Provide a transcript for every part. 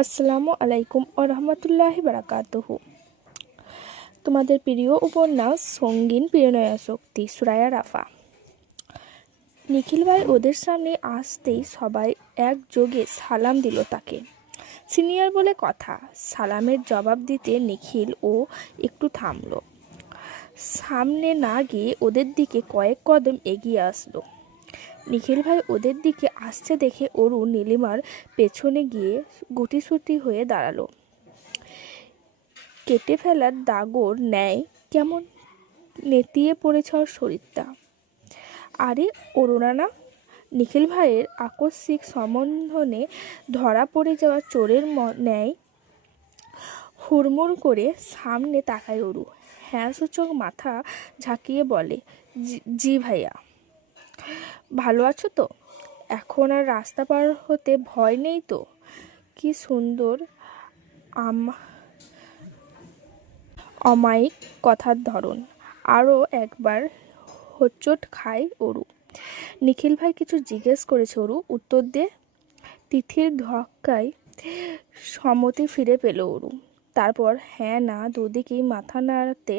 আসসালামু আলাইকুম রহমতুল্লাহি বারাকাতুহু। তোমাদের প্রিয় উপন্যাস সঙ্গীন প্রেরণা শক্তি সুরায়া রাফা। নিখিল ভাই ওদের সামনে আসতেই সবাই একযোগে সালাম দিল তাকে। সিনিয়র বলে কথা। সালামের জবাব দিতে নিখিল ও একটু থামলো। সামনে না গিয়ে ওদের দিকে কয়েক কদম এগিয়ে আসলো। নিখিল ভাই ওদের দিকে আসছে দেখে অরু নীলিমার পেছনে গিয়ে গুটিসুটি হয়ে দাঁড়ালো। কেটে ফেলার দাগর ন্যায় কেমন নেতিয়ে পড়েছে ওর শরীরটা। আরে অরুণা না? নিখিল ভাইয়ের আকস্মিক সম্বোধনে ধরা পড়ে যাওয়া চোরের ন্যায় হুড়মুড় করে সামনে তাকায় অরু। হ্যাঁ সূচক মাথা ঝাঁকিয়ে বলে, জি ভাইয়া। ভালো আছো তো? এখন আর রাস্তা পার হতে ভয় নেই তো? কি সুন্দর অমায়িক কথার ধরন। আরও একবার হোঁচট খায় অরু। নিখিল ভাই কিছু জিজ্ঞেস করেছে অরু, উত্তর দে। তিথির ধক্কায় সম্মতি ফিরে পেল অরু। তারপর হ্যাঁ না দুদিকেই মাথা নাড়াতে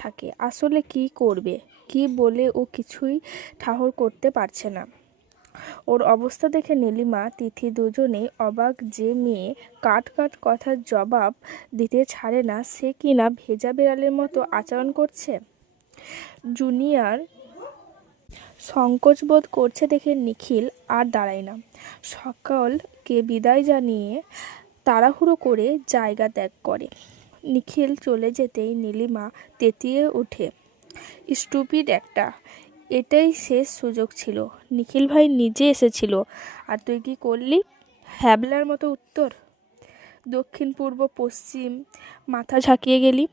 থাকে। আসলে কি করবে, কি বলে ও কিছুই ঠাহর করতে পারছে না। ওর অবস্থা দেখে নীলিমা তিথি দুজনেই অবাক। যে মেয়ে কাট কথার জবাব দিতে ছাড়ে না, সে কিনা ভেজা বিড়ালের মতো আচরণ করছে। জুনিয়র সংকোচ বোধ করছে দেখে নিখিল আর দাঁড়ায় না। সকলকে বিদায় জানিয়ে তাড়াহুড়ো করে জায়গা ত্যাগ করে। নিখিল চলে যেতেই নীলিমা তেতিয়ে ওঠে। স্টুপিড একটা, এটাই শেষ সুযোগ ছিল। নিখিল ভাই নিজে এসেছিল আর তুই কি করলি? হ্যাবলার মতো উত্তর। দক্ষিণ পূর্ব পশ্চিম মাথা ঝাঁকিয়ে গেলি।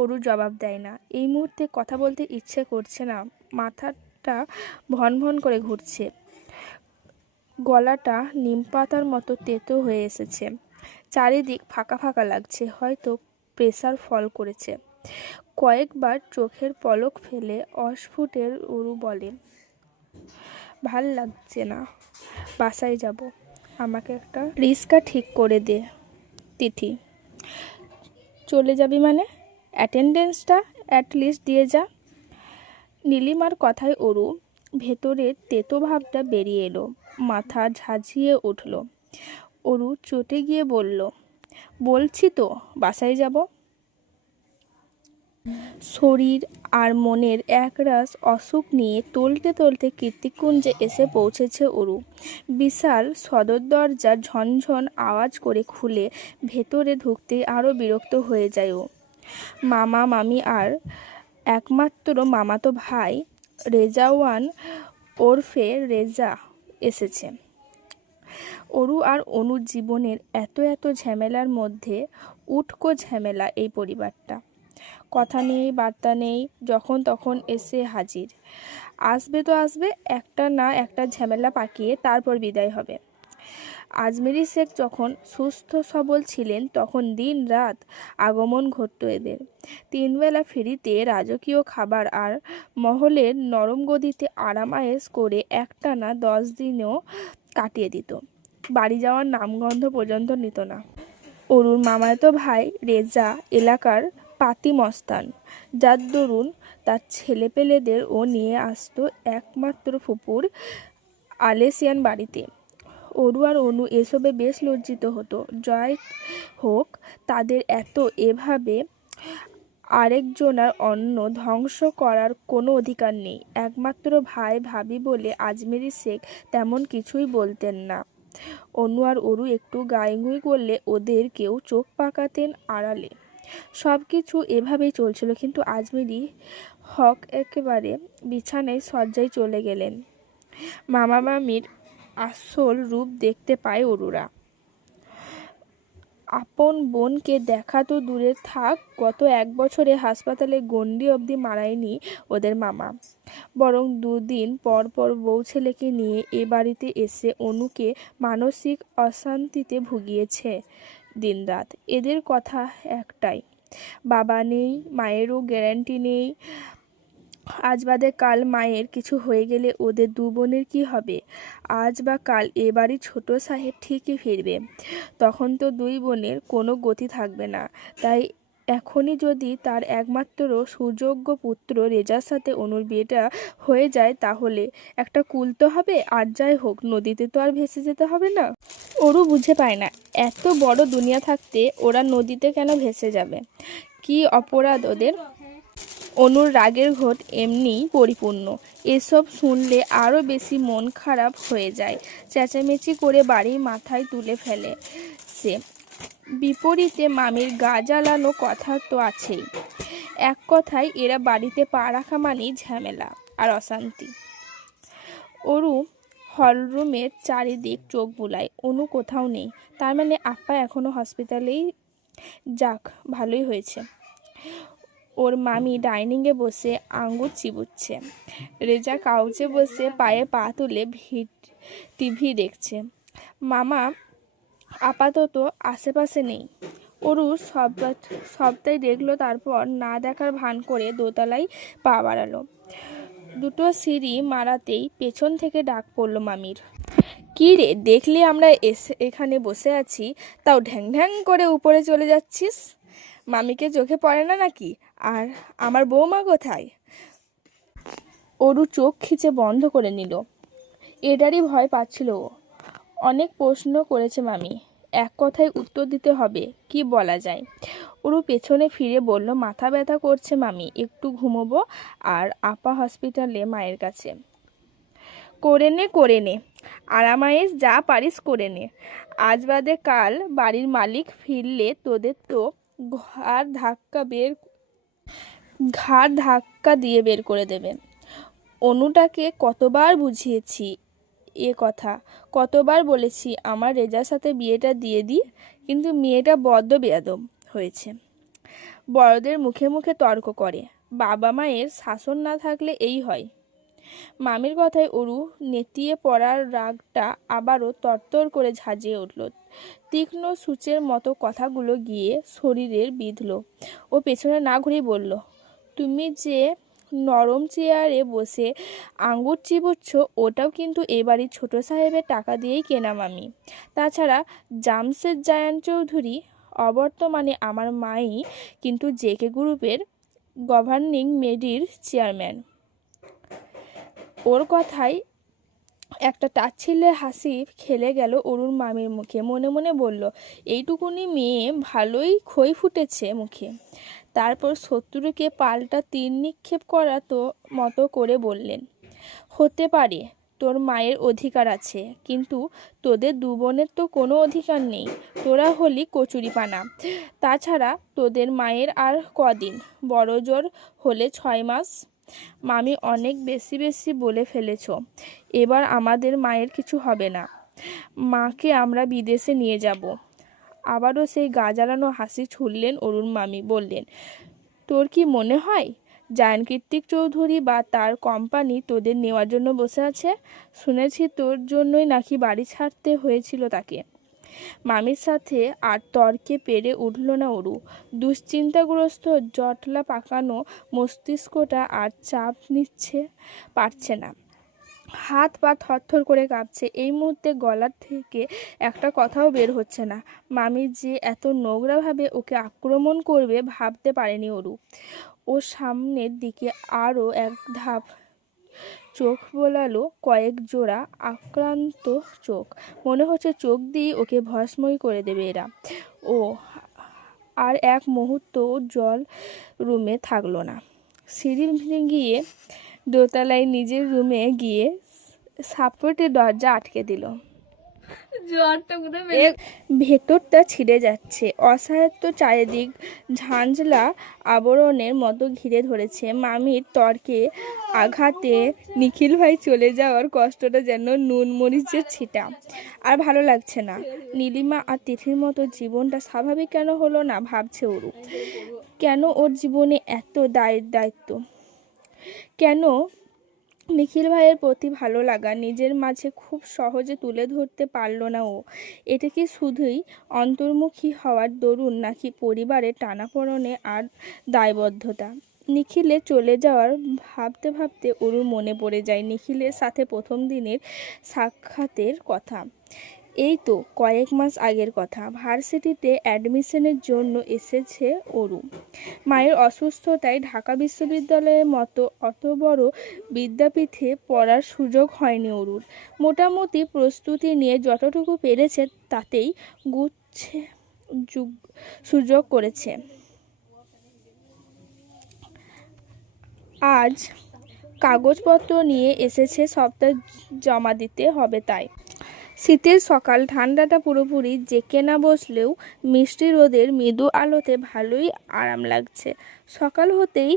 অরু জবাব দেয় না। এই মুহূর্তে কথা বলতে ইচ্ছে করছে না। মাথাটা ভন ভন করে ঘুরছে। গলাটা নিমপাতার মতো তেতো হয়ে এসেছে। চারিদিক ফাঁকা ফাঁকা লাগছে। হয়তো প্রেসার ফল করেছে। কয়েকবার চোখের পলক ফেলে অস্ফুটের অরু বলে, ভাল লাগছে না, বাসায় যাব। আমাকে একটা রিক্সা ঠিক করে দে তিথি। চলে যাবি মানে? অ্যাটেন্ডেন্সটা অ্যাটলিস্ট দিয়ে যা। নীলিমার কথায় অরু ভেতরের তেতো ভাবটা বেরিয়ে এলো। মাথা ঝাঁঝিয়ে উঠল। অরু চটে গিয়ে বলল, বলছি তো বাসায় যাব। শরীর আর মনের একরাশ অসুখ নিয়ে টলতে টলতে কীর্তিকুঞ্জে এসে পৌঁছেছে অরু। বিশাল সদর দরজা ঝনঝন আওয়াজ করে খুলে ভেতরে ঢুকতে আরও বিরক্ত হয়ে যায় ও। মামা মামি আর একমাত্র মামাতো ভাই রেজাওয়ান ওরফে রেজা এসেছে। অরু আর অনুর জীবনের এত এত ঝামেলার মধ্যে উটকো ঝামেলা এই পরিবারটা। কথা নেই বার্তা নেই, যখন তখন এসে হাজির। আসবে তো আসবে, একটা না একটা ঝামেলা পাকিয়ে তারপর বিদায় হবে। আজমেরি শেখ যখন সুস্থ সবল ছিলেন তখন দিন রাত আগমন ঘটত এদের। তিনবেলা ফেরিতে রাজকীয় খাবার আর মহলের নরম গদিতে আরাম আয়েশ করে একটানা 10 দিনও কাটিয়ে দিত। বাড়ি যাওয়ার নামগন্ধ পর্যন্ত নিত না। অরুর মামাতো ভাই রেজা এলাকার পাতি মস্তান, যার দরুন তার ছেলেপেলেদেরও নিয়ে আসতো একমাত্র ফুপুর আলেসিয়ান বাড়িতে। অরু আর অনু এসবে বেশ লজ্জিত হতো। জয় হোক, তাদের এত এভাবে আরেকজনার অন্ন ধ্বংস করার কোনো অধিকার নেই। একমাত্র ভাই ভাবি বলে আজমেরি শেখ তেমন কিছুই বলতেন না। অনু আর অরু একটু গাইগুই করলে ওদের কেউ চোখ পাকাতেন আড়ালে। সব কিছু এভাবেই চলছিল। কিন্তু আজমেরি হক একেবারে বিছানায় শয্যায় চলে গেলেন। মামা মামির আসল রূপ দেখতে পায় অরুরা। আপন বোনকে দেখা তো দূরে থাক, গত 1 বছরে হাসপাতালে গণ্ডি অবধি মারায়নি ওদের মামা। বরং 2 দিন পর পর বউ ছেলেকে নিয়ে এ বাড়িতে এসে অনুকে মানসিক অশান্তিতে ভুগিয়েছে দিনরাত। এদের কথা একটাই, বাবা নেই, মায়েরও গ্যারান্টি নেই, আজ বাদে কাল মায়ের কিছু হয়ে গেলে ওদের দু বোনের কী হবে? আজ বা কাল এ বাড়ি ছোট সাহেব ঠিকই ফিরবে, তখন তো দুই বোনের কোনো গতি থাকবে না। তাই এখনই যদি তার একমাত্র সুযোগ্য পুত্র রেজার সাথে অনুর বিয়েটা হয়ে যায় তাহলে একটা কুল তো হবে। আর যাই হোক, নদীতে তো আর ভেসে যেতে হবে না। ওরও বুঝে পায় না, এত বড় দুনিয়া থাকতে ওরা নদীতে কেন ভেসে যাবে? কি অপরাধ ওদের? অনুর রাগের ঘোট এমনিই পরিপূর্ণ, এসব শুনলে আরও বেশি মন খারাপ হয়ে যায়। চেঁচামেচি করে বাড়ি মাথায় তুলে ফেলে সে। বিপরীতে মামির গা জ্বালানো কথা তো আছেই। এক কথায় এরা বাড়িতে পা রাখা মানেই ঝামেলা আর অশান্তি। অরু হলরুমের চারিদিক চোখ বুলায়, অনু কোথাও নেই। তার মানে আপা এখনো হসপিটালেই। যাক, ভালোই হয়েছে। ওর মামি ডাইনিংয়ে বসে আঙ্গুর চিবুচ্ছে, রেজা কাউচে বসে পায়ে পা তুলে টিভি দেখছে। মামা আপাতত আশেপাশে নেই। অরু সবটাই দেখলো, তারপর না দেখার ভান করে দোতলায় পা বাড়ালো। দুটো সিঁড়ি মারাতেই পেছন থেকে ডাক পড়লো মামির। কি রে, দেখলি আমরা এখানে বসে আছি, তাও ঢ্যাং ঢ্যাং করে উপরে চলে যাচ্ছিস? মামিকে চোখে পড়ে না নাকি? আর আমার বৌমা কোথায়? অরু চোখ খিচে বন্ধ করে নিল। এটারই ভয় পাচ্ছিল ও। অনেক প্রশ্ন করেছে মামি, এক কথায় উত্তর দিতে হবে, কি বলা যায়? ওরু পেছনে ফিরে বলল, মাথা ব্যথা করছে মামি, একটু ঘুমোবো। আর আপা হসপিটালে মায়ের কাছে। করে নে, আরামায়েশ যা পারিস করে নে। আজ বাদে কাল বাড়ির মালিক ফিরলে তোদের তো ঘাড় ধাক্কা দিয়ে বের করে দেবে। অনুটাকে কতবার বুঝিয়েছি এ কথা, কতবার বলেছি আমার রেজার সাথে বিয়েটা দিয়ে দিই, কিন্তু মেয়েটা বড্ড বেয়াদব হয়েছে। বড়দের মুখে মুখে তর্ক করে, বাবা মায়ের শাসন না থাকলে এই হয়। মামির কথায় অরু নেতিয়ে পড়ার রাগটা আবারও তরতর করে ঝাঁঝিয়ে উঠল। তীক্ষ্ণ সূচের মতো কথাগুলো গিয়ে শরীরের বিঁধল। ও পেছনে না ঘুরেই বলল, তুমি যে নরম চেয়ারে বসে আঙ্গুর চিবুচ্ছ, ওটাও কিন্তু এবারই ছোট সাহেবের টাকা দিয়েই কেনা মামি। তাছাড়া জামশেদ জায়ান চৌধুরী অবর্তমানে আমার মাই কিন্তু জেকে গ্রুপের গভর্নিং মেডির চেয়ারম্যান। ওর কথায় একটা তাচ্ছিল্যের হাসি খেলে গেল অরুণ মামির মুখে। মনে মনে বলল, এইটুকুনি মেয়ে ভালোই খই ফুটেছে মুখে। তারপর শত্রুকে পাল্টা তীর নিক্ষেপ করা মতো করে বললেন, হতে পারে তোর মায়ের অধিকার আছে, কিন্তু তোদের দু বোনের তো কোনো অধিকার নেই। তোরা হলি কচুরিপানা। তাছাড়া তোদের মায়ের আর কদিন, বড় জোর হলে 6 মাস। মামি অনেক বেশি বেশি বলে ফেলেছ। এবার আমাদের মায়ের কিছু হবে না, মাকে আমরা বিদেশে নিয়ে যাব। আবারও সেই গা জ্বালানো হাসি ছুড়লেন অরুণ মামি। বললেন, তোর কি মনে হয় জায়ান কীর্তিক চৌধুরী বা তার কোম্পানি তোদের নেওয়ার জন্য বসে আছে? শুনেছি তোর জন্যই নাকি বাড়ি ছাড়তে হয়েছিল তাকে। মামির সাথে আর তর্কে পেরে উঠল না অরু। দুশ্চিন্তাগ্রস্ত জটলা পাকানো মস্তিষ্কটা আর চাপ নিচ্ছে পারছে না। হাত পা থরথর করে কাঁপছে। এই মুহূর্তে গলার থেকে একটা কথাও বের হচ্ছে না। মামি যে এত নোংরাভাবে ওকে আক্রমণ করবে ভাবতে পারেনি অরু। ও সামনের দিকে আরও এক ধাপ চোখ বোলালো, কয়েক জোড়া আক্রান্ত চোখ। মনে হচ্ছে চোখ দিয়ে ওকে ভস্মই করে দেবে এরা। ও আর এক মুহূর্ত জল রুমে থাকলো না। সিঁড়ি ভেঙে গিয়ে দোতলায় নিজের রুমে গিয়ে সাপোর্টে দরজা আটকে দিল। ভেতরটা ছিঁড়ে যাচ্ছে। অসহায়ত্ব চারিদিক ঝাঁঝলা আবরণের মতো ঘিরে ধরেছে। মামির তর্কে আঘাতে নিখিল ভাই চলে যাওয়ার কষ্টটা যেন নুন মরিচের ছিটা। আর ভালো লাগছে না। নীলিমা আর তিথির মতো জীবনটা স্বাভাবিক কেন হলো না ভাবছে অরু। কেন ওর জীবনে এত দায়িত্ব? কেন নিখিল ভাইয়ের প্রতি ভালো লাগা নিজের মাঝে খুব সহজে তুলে ধরতে পারল না ও? এটা কি শুধুই অন্তর্মুখী হওয়ার দরুন, নাকি পরিবারের টানাপোড়েনে আর দায়বদ্ধতা? নিখিলের চলে যাওয়ার ভাবতে ভাবতে ওরুর মনে পড়ে যায় নিখিলের সাথে প্রথম দিনের সাক্ষাতের কথা। এই তো কয়েক মাস আগের কথা। ভার্সিটিতে অ্যাডমিশনের জন্য এসেছে ওরু। মায়ের অসুস্থতায় ঢাকা বিশ্ববিদ্যালয়ের মতো অত বড় বিদ্যাপীঠে পড়ার সুযোগ হয়নি ওরুর। মোটামুটি প্রস্তুতি নিয়ে যতটুকু পেরেছে তাতেই গুচ্ছে সুযোগ করেছে। আজ কাগজপত্র নিয়ে এসেছে, সপ্তাহ জমা দিতে হবে। তাই শীতের সকাল, ঠান্ডাটা পুরোপুরি জেকে না বসলেও মিষ্টি রোদের মৃদু আলোতে ভালোই আরাম লাগছে। সকাল হতেই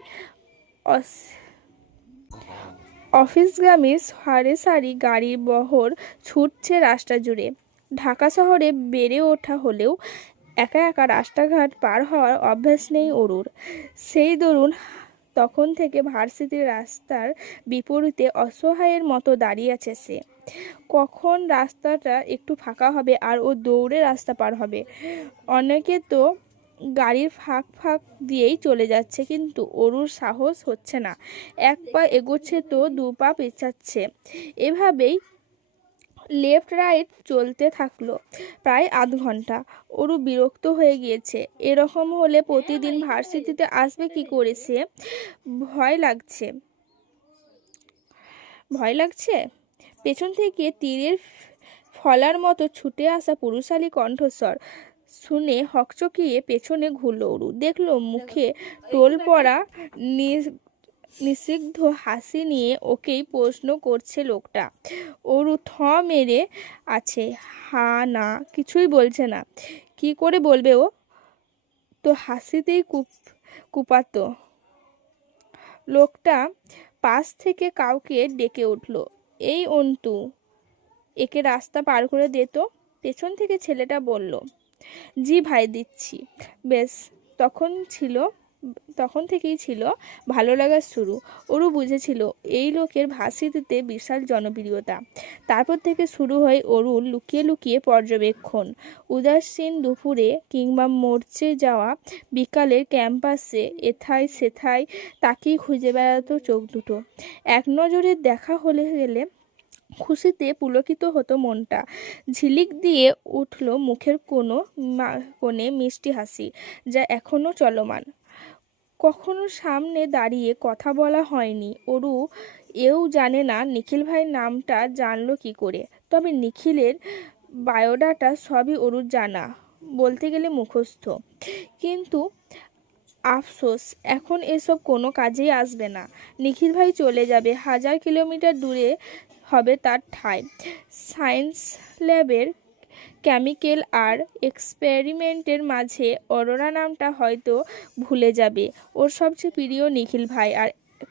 অফিসগামী সারি সারি গাড়ির বহর ছুটছে রাস্তা জুড়ে। ঢাকা শহরে বেড়ে ওঠা হলেও একা একা রাস্তাঘাট পার হওয়ার অভ্যাস নেই ওরুর। সেই দরুন তখন থেকে ভার্সিটির রাস্তার বিপরীতে অসহায়ের মতো দাঁড়িয়ে আছে সে। কখন রাস্তাটা একটু ফাঁকা হবে আর ও দৌড়ে রাস্তা পার হবে। অনেকে তো গাড়ির ফাঁক ফাঁক দিয়েই চলে যাচ্ছে, কিন্তু ওরুর সাহস হচ্ছে না। এক পা এগোচ্ছে তো দু পা পেছাচ্ছে। এভাবেই লেফট রাইট চলতে থাকলো প্রায় আধ ঘন্টা। ওরু বিরক্ত হয়ে গিয়েছে। এরকম হলে প্রতিদিন ভার্সিটিতে আসবে কি করে সে? ভয় লাগছে। পেছন থেকে তীরের ফলার মতো ছুটে আসা পুরুষালী কণ্ঠস্বর শুনে হকচকিয়ে পেছনে ঘুরল ওরু। দেখলো মুখে টোল পড়া নিষিদ্ধ হাসি নিয়ে ওকেই প্রশ্ন করছে লোকটা। ওরু থ মেরে আছে, হা না কিছুই বলছে না। কি করে বলবে ও? তো হাসিতেই কুপাতো। লোকটা পাশ থেকে কাউকে ডেকে উঠল, এই অন্তু, একে রাস্তা পার করে দে তো। পেছন থেকে ছেলেটা বলল, জি ভাই দিচ্ছি। বেশ, তখন থেকেই ছিল ভালো লাগার শুরু। ওরু বুঝেছিল এই লোকের ভার্সিটিতে বিশাল জনপ্রিয়তা। তারপর থেকে শুরু হয় ওরুর লুকিয়ে লুকিয়ে পর্যবেক্ষণ। উদাসীন দুপুরে কিংবা মরচে যাওয়া বিকালের ক্যাম্পাসে এথায় সেথায় তাকেই খুঁজে বেড়াতো চোখ দুটো। এক নজরে দেখা হলে গেলে খুশিতে পুলকিত হতো মনটা। ঝিলিক দিয়ে উঠল মুখের কোণে মিষ্টি হাসি, যা এখনো চলমান। কখনো সামনে দাঁড়িয়ে কথা বলা হয়নি ওরু। এও জানে না নিখিল ভাই নামটা জানলো কি করে। তবে নিখিলের বায়োডাটা সবই ওরুর জানা, বলতে গেলে মুখস্থ। কিন্তু আফসোস, এখন এসব কোনো কাজেই আসবে না। নিখিল ভাই চলে যাবে, 1000 কিলোমিটার দূরে হবে তার ঠাঁই। সায়েন্স ল্যাবের কেমিক্যাল আর এক্সপেরিমেন্টের মাঝে অরোরা নামটা হয়তো ভুলে যাবে ওর সবচেয়ে প্রিয় নিখিল ভাই। আর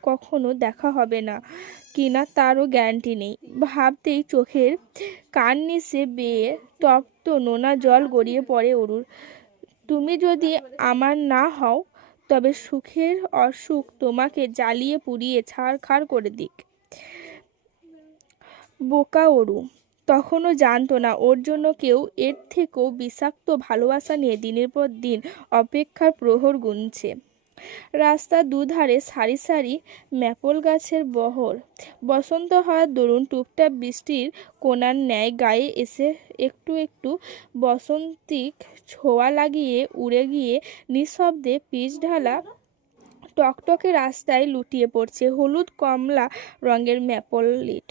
কখনো দেখা হবে না কিনা তারও গ্যারান্টি নেই। ভাবতেই চোখের কান নিচে বেয়ে তপ্ত নোনা জল গড়িয়ে পড়ে ওরুর। তুমি যদি আমার না হও, তবে সুখের অসুখ তোমাকে জ্বালিয়ে পুড়িয়ে ছারখার করে দিক। বোকা ওরু তখনও জানতো না ওর জন্য কেউ এর থেকেও বিষাক্ত ভালোবাসা নিয়ে দিনের পর দিন অপেক্ষার প্রহর গুনছে। রাস্তার দুধারে সারি সারি ম্যাপল গাছের বহর। বসন্ত হওয়ার দরুন টুপটাপ বৃষ্টির কোনার ন্যায় গায়ে এসে একটু একটু বসন্তিক ছোঁয়া লাগিয়ে উড়ে গিয়ে নিঃশব্দে পিচ ঢালা টকটকে রাস্তায় লুটিয়ে পড়ছে হলুদ কমলা রঙের ম্যাপল লিট।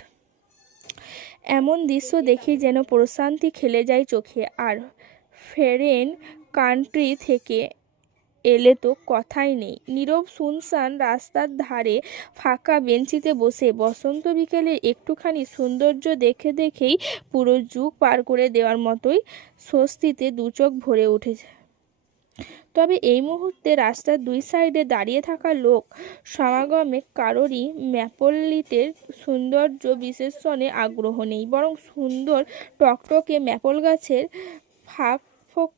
এমন দৃশ্য দেখি যেন প্রশান্তি খেলে যায় চোখে। আর ফরেন কান্ট্রি থেকে এলে তো কথাই নেই। নীরব শুনশান রাস্তার ধারে ফাঁকা বেঞ্চিতে বসে বসন্ত বিকেলের একটুখানি সৌন্দর্য দেখেই পুরো যুগ পার করে দেওয়ার মতোই স্বস্তিতে দু চোখ ভরে উঠেছে। তবে এই মুহূর্তে রাস্তার দুই সাইডে দাঁড়িয়ে থাকা লোক সমাগমে কারোরই ম্যাপললিটের সৌন্দর্য বিশেষণে আগ্রহ নেই, বরং সুন্দর টকটকে ম্যাপল গাছের ফাঁক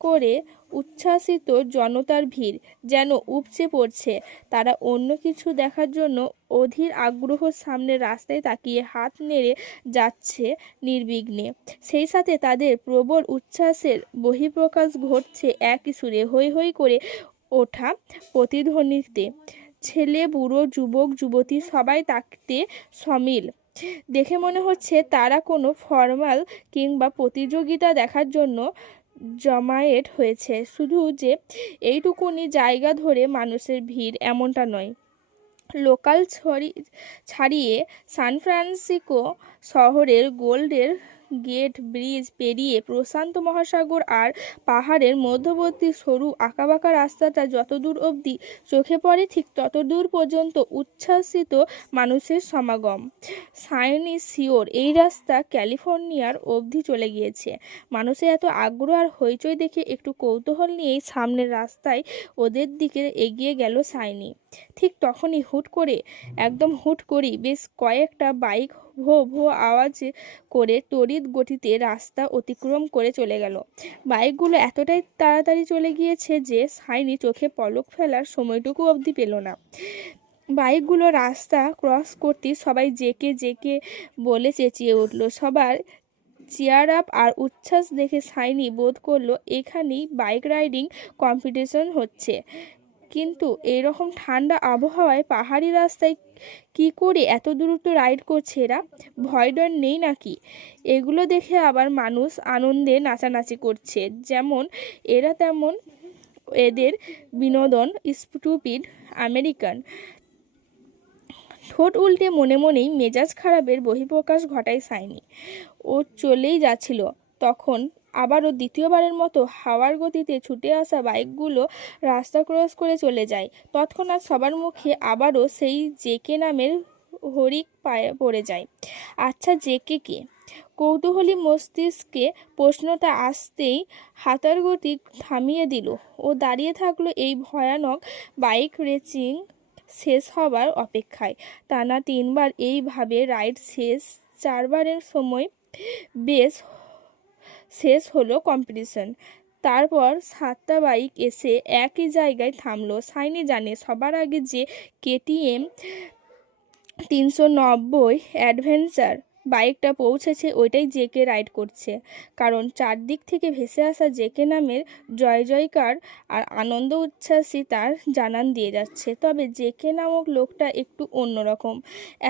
করে উচ্ছ্বাসিত জনতার ভিড় যেন উপচে পড়ছে। তারা অন্য কিছু দেখার জন্য অধীর আগ্রহ সামনে রাস্তায় তাকিয়ে হাত নেড়ে যাচ্ছে নির্বিঘ্নে। সেই সাথে তাদের প্রবল উচ্ছ্বাসের বহিঃপ্রকাশ ঘটছে একই সুরে, হৈ হৈ করে ওঠা প্রতিধ্বনিতে। ছেলে বুড়ো যুবক যুবতী সবাই তাতে সমিল। দেখে মনে হচ্ছে তারা কোনো ফর্মাল কিংবা প্রতিযোগিতা দেখার জন্য জমায়েত হয়েছে। শুধু যে এইটুকুনি জায়গা ধরে মানুষের ভিড় এমনটা নয়। লোকাল ছাড়িয়ে সান ফ্রান্সিসকো শহরের গোল্ডের গেট ব্রিজ পেরিয়ে প্রশান্ত মহাসাগর আর পাহাড়ের মধ্যবর্তী সরু আঁকাবাঁকা রাস্তাটা যতদূর অবধি চোখে পড়ে ঠিক ততদূর পর্যন্ত উচ্ছ্বাসিত মানুষের সমাগম। সাইনি শিওর এই রাস্তা ক্যালিফোর্নিয়ার অবধি চলে গিয়েছে। মানুষের এত আগ্রহ আর হইচই দেখে একটু কৌতূহল নিয়েই সামনের রাস্তায় ওদের দিকে এগিয়ে গেল সাইনি। ঠিক তখনই একদম হুট করেই বেশ কয়েকটা বাইক ভো ভো আওয়াজ করে তড়িৎ গতিতে রাস্তা অতিক্রম করে চলে গেল। বাইকগুলো এতটাই তাড়াতাড়ি চলে গিয়েছে যে সাইনি চোখে পলক ফেলার সময়টুকু অবধি পেল না। বাইকগুলো রাস্তা ক্রস করতেই সবাই জেকে জেকে বলে চেঁচিয়ে উঠল। সবার চিয়ার আপ আর উচ্ছ্বাস দেখে সাইনি বোধ করলো এখানেই বাইক রাইডিং কম্পিটিশন হচ্ছে। কিন্তু এইরকম ঠান্ডা আবহাওয়ায় পাহাড়ি রাস্তায় কি করে এত দ্রুত রাইড করছে এরা? ভয় ডর নেই নাকি? এগুলো দেখে আবার মানুষ আনন্দে নাচানাচি করছে যেমন এরা, তেমন এদের বিনোদন। Stupid American. ঠোঁট উল্টে মনে মনেই মেজাজ খারাপের বহিঃপ্রকাশ ঘটায় সাইনি। ও চলেই যাচ্ছিল তখন আবারও দ্বিতীয়বারের মতো হাওয়ার গতিতে ছুটে আসা বাইকগুলো রাস্তা ক্রস করে চলে যায়। তৎক্ষণাৎ সবার মুখে আবারও সেই জেকে নামের হরিক পায়ে পড়ে যায়। আচ্ছা, জেকে কে? কৌতূহলী মস্তিষ্কে প্রশ্নটা আসতেই হাতার গতি থামিয়ে দিল। ও দাঁড়িয়ে থাকলো এই ভয়ানক বাইক রেসিং শেষ হবার অপেক্ষায়। টানা 3বার এইভাবে রাইড শেষ, 4বারের সময় বেশ শেষ হলো কম্পিটিশন। তারপর 7টা বাইক এসে একই জায়গায় থামলো। সাইনি জানে সবার আগে যে কেটিএম 390 অ্যাডভেঞ্চার বাইকটা পৌঁছেছে ওইটাই জেকে রাইড করছে। কারণ চারদিক থেকে ভেসে আসা জেকে নামের জয় জয়কার আর আনন্দ উচ্ছ্বাসই তার জানান দিয়ে যাচ্ছে। তবে জেকে নামক লোকটা একটু অন্যরকম।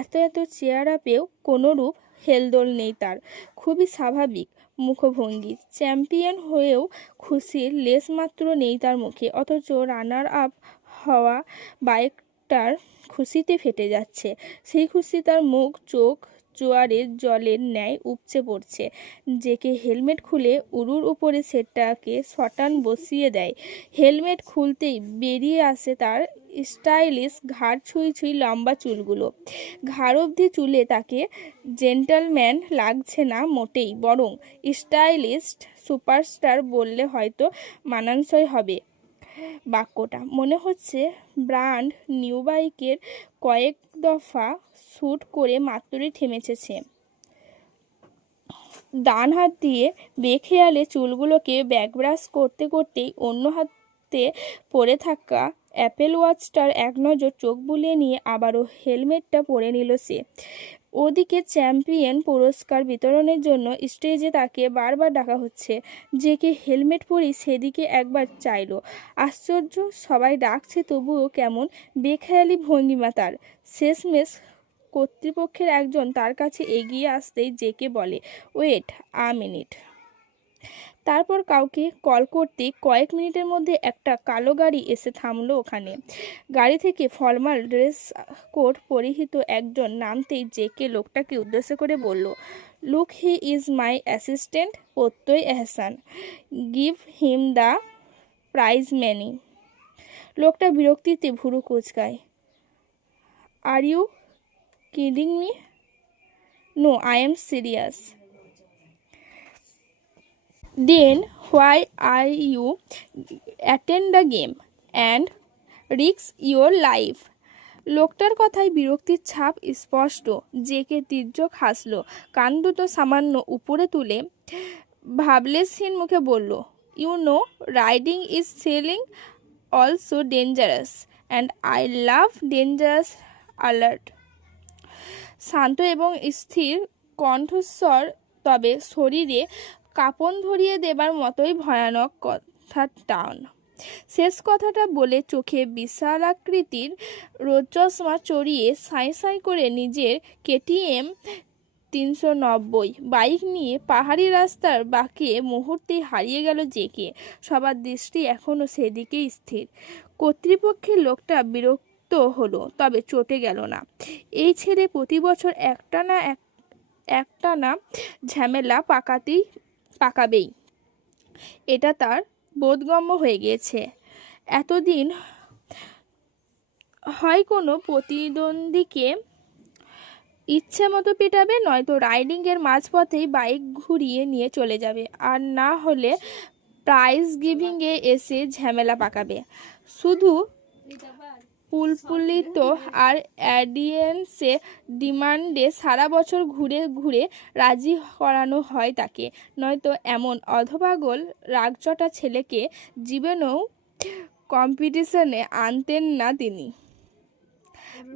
এত চেয়ার আপেও কোনোরূপ হেলদোল নেই তার। খুবই স্বাভাবিক মুখভঙ্গি। চ্যাম্পিয়ন হয়েও খুশির লেশমাত্র নেই তার মুখে। অথচ রানার আপ হওয়া বাইকটার খুশিতে ফেটে যাচ্ছে। সেই খুশি তার মুখ চোখ জোয়ারের জলের ন্যায় উপচে পড়ছে। জেকে হেলমেট খুলে উরুর উপরে সেটাকে সটান বসিয়ে দেয়। হেলমেট খুলতেই বেরিয়ে আসে তার স্টাইলিশ ঘাড় ছুঁই ছুঁই লম্বা চুলগুলো। ঘাড় অবধি চুলে তাকে জেন্টলম্যান লাগছে না মোটেই, বরং স্টাইলিস্ট সুপারস্টার বললে হয়তো মানানসই হবে বাক্যটা। মনে হচ্ছে ব্র্যান্ড নিউ বাইকের কয়েক দফা শ্যুট করে মাত্রই থেমেছে। ডান হাত দিয়ে বেখেয়ালে চুলগুলোকে ব্যাকব্রাশ করতে করতেই অন্য হাতে পরে থাকা অ্যাপেল ওয়াচটার এক নজর চোখ বুলিয়ে নিয়ে আবারও হেলমেটটা পরে নিল সে। ওদিকে চ্যাম্পিয়ন পুরস্কার বিতরণের জন্য স্টেজে তাকে বারবার ডাকা হচ্ছে। জেকে হেলমেট পরেই সেদিকে একবার চাইল। আশ্চর্য, সবাই ডাকছে তবুও কেমন বেখেয়ালি ভঙ্গিমা তার। শেষমেশ কর্তৃপক্ষের একজন তার কাছে এগিয়ে আসতেই জেকে বলে, ওয়েট আ মিনিট। তারপর কাউকে কল করতে কয়েক মিনিটের মধ্যে একটা কালো গাড়ি এসে থামলো ওখানে। গাড়ি থেকে ফর্মাল ড্রেস কোট পরিহিত একজন নামতেই জেকে লোকটাকে উদ্দেশ্য করে বলল, look, he is my assistant Prattay Ehsan. Give him the prize money. লোকটা বিরক্তিতে ভুরু কুঁচকায়। Are you kidding me? No, I am serious. Then why are you attend the game and risk your life? লোকটার কথায় বিরক্তির ছাপ স্পষ্ট। জেকে তীর্যক হাসলো, কান দুটো সামান্য উপরে তুলে ভাবলেশহীন মুখে বলল, you know riding is thrilling also dangerous and I love dangerous alert. শান্ত এবং স্থির কণ্ঠস্বর, তবে শরীরে কাঁপন ধরিয়ে দেবার মতোই ভয়ানক কথার টান। শেষ কথাটা বলে চোখে বিশালাকৃতির রোদ চশমা চড়িয়ে সাঁই সাঁই করে নিজের কেটিএম 390 বাইক নিয়ে পাহাড়ি রাস্তার বাঁকে মুহূর্তেই হারিয়ে গেল জেকে। সবার দৃষ্টি এখনও সেদিকেই স্থির। কর্তৃপক্ষের লোকটা বিরক্ত হলো, তবে চটে গেল না। এই ছেলে প্রতি বছর একটানা ঝামেলা পাকাবেই, এটা তার বোধগম্য হয়ে গিয়েছে। এতদিন হয় কোনো প্রতিদ্বন্দ্বীকে ইচ্ছে মতো পেটাবে, নয়তো রাইডিংয়ের মাঝপথেই বাইক ঘুরিয়ে নিয়ে চলে যাবে, আর না হলে প্রাইজ গিভিংয়ে এসে ঝামেলা পাকাবে। শুধু পুলপুলিত আর অডিয়েন্সে ডিমান্ডে সারা বছর ঘুরে ঘুরে রাজি করানো হয় তাকে, নয়তো এমন অধপাগল রাগচটা ছেলেকে জীবনেও কম্পিটিশনে আনতেন না তিনি।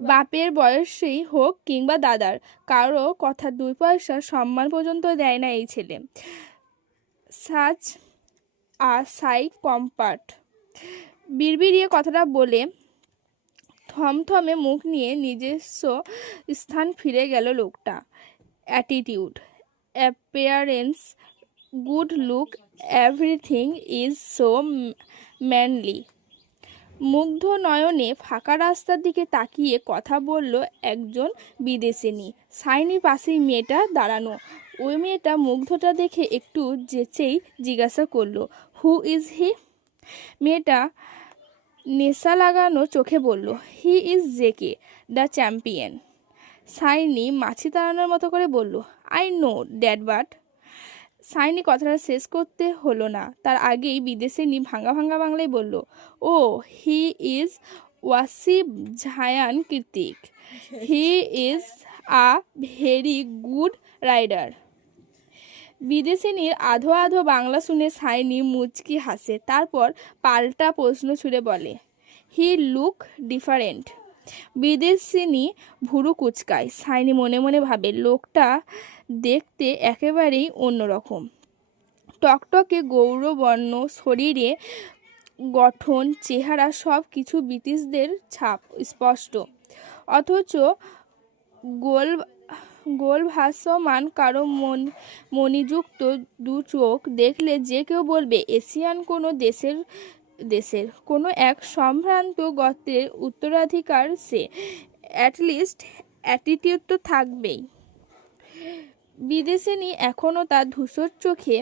বাপের বয়সেই হোক কিংবা দাদার, কারো কথা 2 পয়সা সম্মান পর্যন্ত দেয় না এই ছেলে। Such a psychopath. বিড়বিড়িয়ে কথাটা বলে থমথমে মুখ নিয়ে নিজস্ব স্থান ফিরে গেল লোকটা। Attitude, appearance, good look, everything is so manly. মুগ্ধ নয়নে ফাঁকা রাস্তার দিকে তাকিয়ে কথা বলল একজন বিদেশিনী। সাইনি পাশেই মেয়েটা দাঁড়ানো। ওই মেয়েটা মুগ্ধটা দেখে একটু যেচেই জিজ্ঞাসা করলো, হু ইজ হি? মেয়েটা নেশা লাগানো চোখে বলল, he is JK, the champion. Saini মাছি তাড়ানোর মতো করে বলল, I know that, but. Saini কথাটা শেষ করতে হলো না, তার আগেই বিদেশিনী ভাঙা ভাঙা বাংলায় বলল, oh he is Wasif Zayan Kritik, he is a very good rider. বিদেশিনীর আধো আধো বাংলা শুনে সাইনি মুচকি হাসে, তারপর পাল্টা প্রশ্ন ছুড়ে বলে, হি লুক ডিফারেন্ট। বিদেশিনী ভুরু কুচকায়। সাইনি মনে মনে ভাবে, লোকটা দেখতে একেবারেই অন্যরকম। টকটকে গৌরবর্ণ শরীরে গঠন, চেহারা, সব কিছু ব্রিটিশদের ছাপ স্পষ্ট, অথচ গোল ভাসমান কারো মণিযুক্ত 2 চোখ দেখলে যে কেউ বলবে এশিয়ান কোনো দেশের কোনো এক সম্ভ্রান্ত গোত্রের উত্তরাধিকার সে। অ্যাটলিস্ট অ্যাটিটিউড তো থাকবেই। বিদেশিনী এখনও তার ধূসর চোখে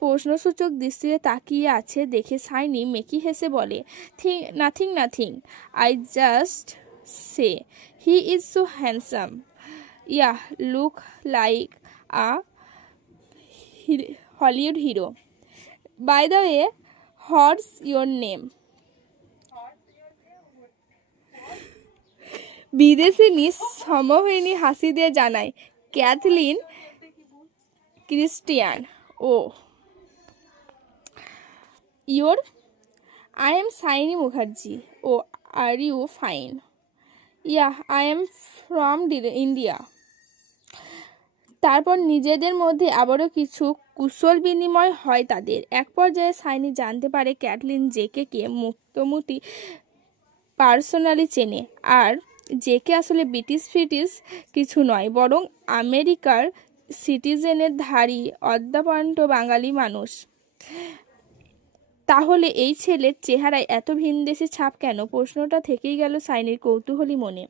প্রশ্নসূচক দৃষ্টিতে তাকিয়ে আছে দেখে সাইনি মেকি হেসে বলে, nothing, I just say he is so handsome, yeah look like a Hollywood hero. By the way, what's your name? বিদেশিনী সমহিনী হাসি দিয়ে জানায়, Kathleen Christian. Oh your? I am Saini Mukherjee. Oh are you fine? Yeah, I am from India. তারপর নিজেদের মধ্যে আবারও কিছু কুশল বিনিময় হয় তাদের। এক পর্যায়ে সাইনি জানতে পারে ক্যাথলিন জেকে মুক্তমুটি পার্সোনালি চেনে, আর জেকে আসলে ব্রিটিশ কিছু নয়, বরং আমেরিকার সিটিজেনের ধারী অদ্যাপান্ত বাঙালি মানুষ। তাহলে এই ছেলের চেহারায় এত ভিনদেশি ছাপ কেন? প্রশ্নটা থেকেই গেল সাইনির কৌতূহলী মনে।